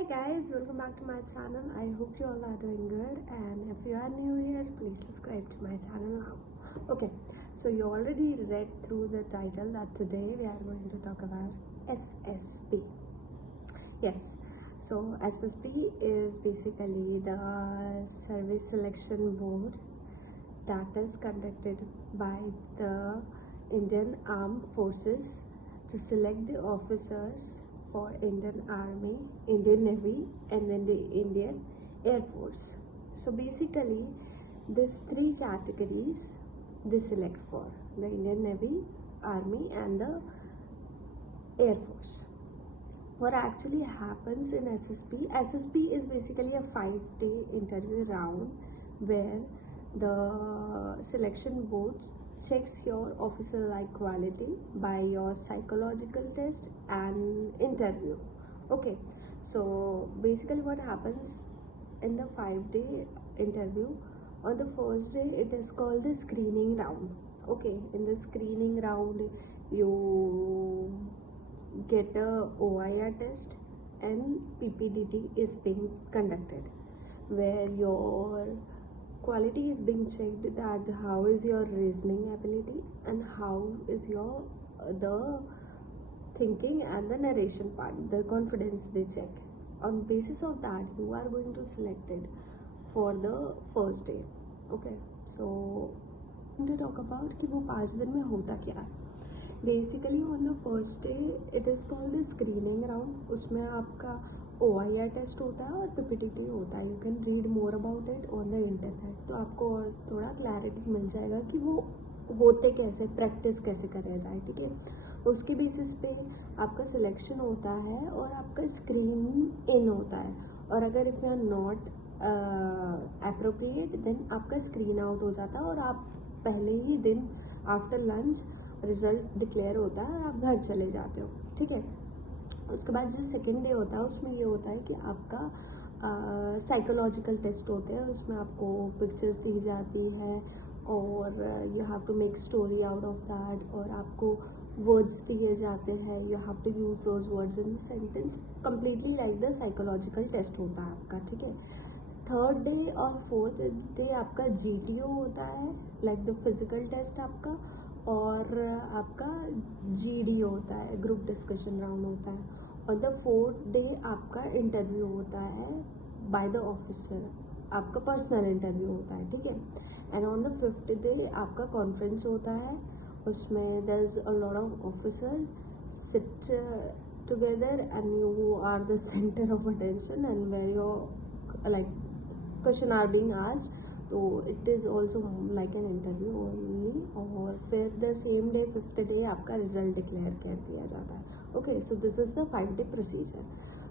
Hi guys, welcome back to my channel. I hope you all are doing good, and if you are new here, please subscribe to my channel now. Okay, so you already read through the title that today we are going to talk about SSB. Yes, so SSB is basically the Service Selection Board that is conducted by the Indian Armed Forces to select the officers for Indian Army, Indian Navy, and then the Indian Air Force. So basically, these three categories they select for: the Indian Navy, Army, and the Air Force. What actually happens in SSB? SSB is basically a 5-day interview round where the selection boards checks your officer like quality by your psychological test and interview. Okay, so basically what happens in the 5-day interview, on the first day it is called the screening round. Okay, in the screening round you get a OIR test and PPDT is being conducted, where your quality is being checked, that how is your reasoning ability and how is your the thinking and the narration part, the confidence they check. On basis of that you are going to select it for the first day. Okay, so I'm going to talk about कि वो 5 दिन में होता क्या है. Basically on the first day it is called the screening round. उसमें आपका OIR test होता है और PPDT होता है. You can read more about it on the internet, तो आपको और थोड़ा क्लैरिटी मिल जाएगा कि वो होते कैसे, प्रैक्टिस कैसे करा जाए. ठीक है, उसके बेसिस पे आपका सिलेक्शन होता है और आपका स्क्रीन इन होता है. और अगर if you are not appropriate then आपका स्क्रीन आउट हो जाता है और आप पहले ही दिन आफ्टर लंच रिजल्ट डिक्लेयर होता है और आप घर चले जाते हो. ठीक है, उसके बाद जो सेकेंड डे होता है उसमें ये होता है कि आपका साइकोलॉजिकल टेस्ट होते हैं. उसमें आपको पिक्चर्स दी जाती है और you have to make story out of that, और आपको वर्ड्स दिए जाते हैं. You have to use those words in the sentence, completely like the psychological test होता है आपका. ठीक है, थर्ड डे और फोर्थ डे आपका GTO होता है, लाइक द फिजिकल टेस्ट आपका, और आपका GD होता है, ग्रुप डिस्कशन राउंड होता है. और द फोर्थ डे आपका इंटरव्यू होता है बाय द ऑफिसर, आपका पर्सनल इंटरव्यू होता है. ठीक है, and on the fifth day आपका कॉन्फ्रेंस होता है. उसमें there is a lot of officer sit together and you are the centre of attention and where your like question are being asked. तो it is also like an interview only. और फिर the same day fifth day आपका result declare कर दिया जाता है. Okay, so this is the 5-day procedure.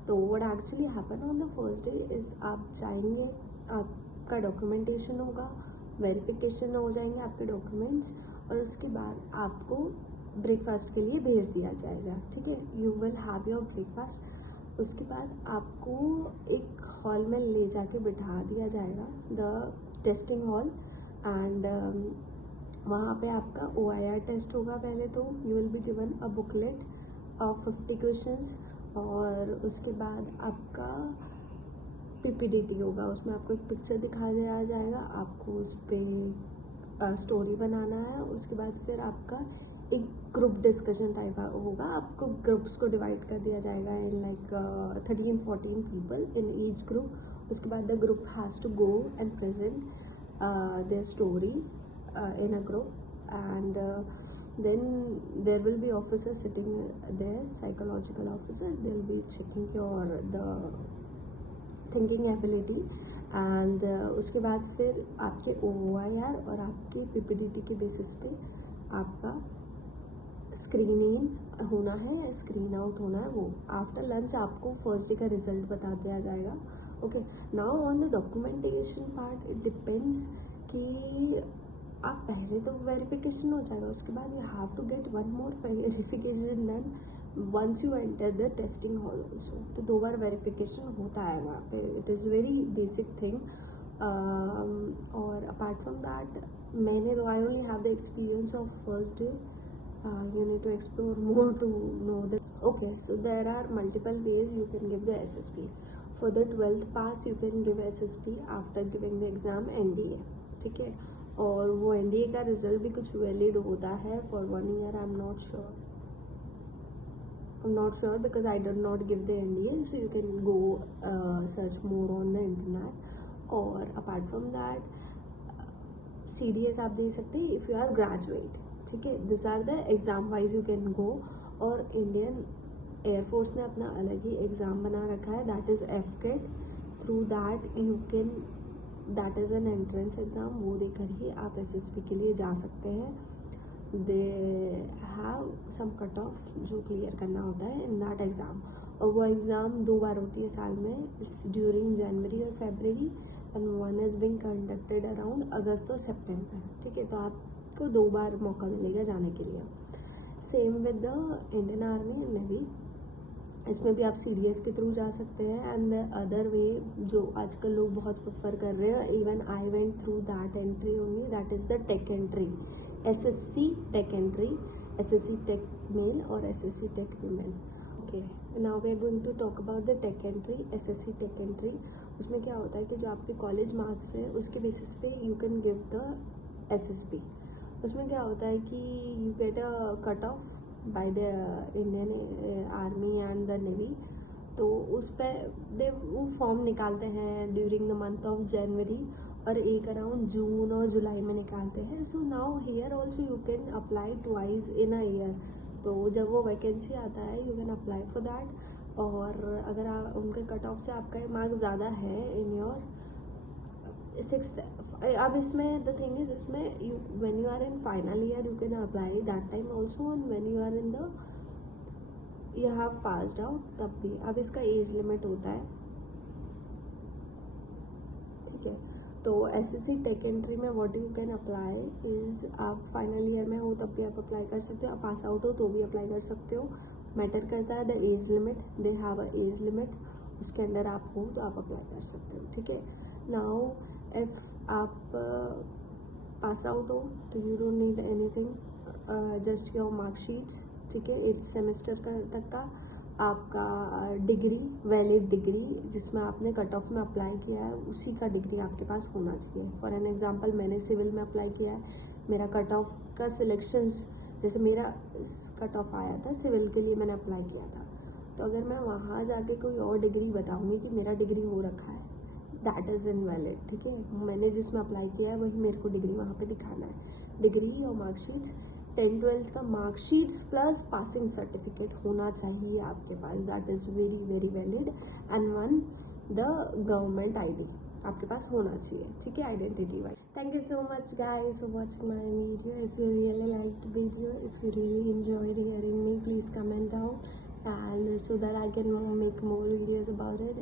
तो what actually happen on the first day is आप जाएंगे, आपका डॉक्यूमेंटेशन होगा, वेरिफिकेशन हो जाएंगे आपके डॉक्यूमेंट्स, और उसके बाद आपको ब्रेकफास्ट के लिए भेज दिया जाएगा. ठीक है, you will have your breakfast. उसके बाद आपको एक हॉल में ले जाके बिठा दिया जाएगा, द टेस्टिंग हॉल, एंड वहाँ पे आपका OIR टेस्ट होगा. पहले तो you will be given a booklet of 50 questions, और उसके बाद आपका PPDT होगा. उसमें आपको एक पिक्चर दिखाया जाएगा, आपको उस पर स्टोरी बनाना है. उसके बाद फिर आपका एक ग्रुप डिस्कशन टाइप होगा. आपको ग्रुप्स को डिवाइड कर दिया जाएगा in like 13-14 people in each group. उसके बाद the group has to go and present their story in a group, and then there will be officer sitting there, psychological officer. They'll be checking your the thinking ability, and उसके बाद फिर आपके OIR और आपके PPDT के basis पे आपका screen इन होना है या स्क्रीन आउट होना है. वो आफ्टर लंच आपको फर्स्ट डे का रिजल्ट बता दिया जाएगा. Okay, now on the documentation part it depends कि आप पहले तो वेरिफिकेशन हो जाएगा, उसके बाद you have to get one more verification then once you enter the testing hall also. तो 2 बार वेरिफिकेशन होता है वहाँ पे. It is very basic thing. और अपार्ट फ्रॉम दैट मैंने तो I only have the experience of first day. You need to explore more to know that. Okay, so there are multiple ways you can give the SSB. For the 12th pass you can give SSB after giving the exam NDA, ठीक है। और वो NDA का result भी कुछ valid होता है for 1 year. I am not sure because I did not give the NDA, so you can go search more on the internet. और apart from that CDS आप दे सकते हैं if you are graduate, ठीक है। This are the exam wise you can go. और Indian air force ने अपना अलग ही एग्ज़ाम बना रखा है, that is FCAT। Through that you can, that is an entrance exam, वो देकर ही आप SSB के लिए जा सकते हैं। They have some cut off जो क्लियर करना होता है इन दैट एग्ज़ाम। और वो एग्ज़ाम 2 बार होती है साल में, इट्स ड्यूरिंग जनवरी और February, and one is being conducted around August और सितंबर, ठीक है। तो आपको 2 बार मौका मिलेगा जाने के लिए। Same with the Indian army and navy, इसमें भी आप CDS के थ्रू जा सकते हैं। एंड द अदर वे जो आजकल लोग बहुत प्रेफर कर रहे हैं, even I went through that entry only, that is the tech entry, SSC tech entry, SSC tech male और SSC tech women. Okay, now we are going to talk about the tech entry, SSC tech entry. उसमें क्या होता है कि जो आपके college marks है उसके बेसिस पे you can give the SSB। उसमें क्या होता है कि you get a cut off by the Indian army and the navy. तो उस पर दे वो फॉर्म निकालते हैं during the month of January, और एक अराउंड जून और जुलाई में निकालते हैं। So now here also you can apply twice in a year. तो जब वो वैकेंसी आता है you can apply for that. और अगर आप उनके कट ऑफ से आपका मार्क्स ज़्यादा है इन योर 6th, अब इसमें द थिंग इज, इसमें you when you are in final year you can apply that time also, and when you are in the you have passed out तब भी। अब इसका एज लिमिट होता है, ठीक है। तो SSC टेक एंट्री में what you can apply is, आप फाइनल ईयर में हो तब भी आप अप्लाई कर सकते हो, आप पास आउट हो तो भी अप्लाई कर सकते हो। मैटर करता है the age limit, they have a age limit, उसके अंदर आप हो तो आप अप्लाई कर सकते हो, ठीक है। नाउ इफ आप पास आउट हो तो you don't need anything, just your marksheets, ठीक है। 8th सेमेस्टर तक का आपका डिग्री, वैलिड डिग्री जिसमें आपने कट ऑफ में अप्लाई किया है उसी का डिग्री आपके पास होना चाहिए। फॉर एन एग्जांपल मैंने सिविल में अप्लाई किया है, मेरा कट ऑफ का सिलेक्शंस, जैसे मेरा कट ऑफ आया था सिविल के लिए मैंने अप्लाई किया था, तो अगर मैं वहाँ जाके कोई और डिग्री बताऊँगी कि मेरा डिग्री हो रखा है, दैट इज़ इनवैलिड, ठीक है। मैंने जिसमें अप्लाई किया है वही मेरे को डिग्री वहाँ पे दिखाना है। डिग्री और मार्कशीट्स, 10th 12th का मार्कशीट्स प्लस पासिंग सर्टिफिकेट होना चाहिए आपके पास, that is very very valid. And one the government ID आपके पास होना चाहिए, ठीक है, identity wise. Thank you so much guys for watching my video. If you really like the video, if you really enjoyed hearing me, please comment down and so that I can make more videos about it.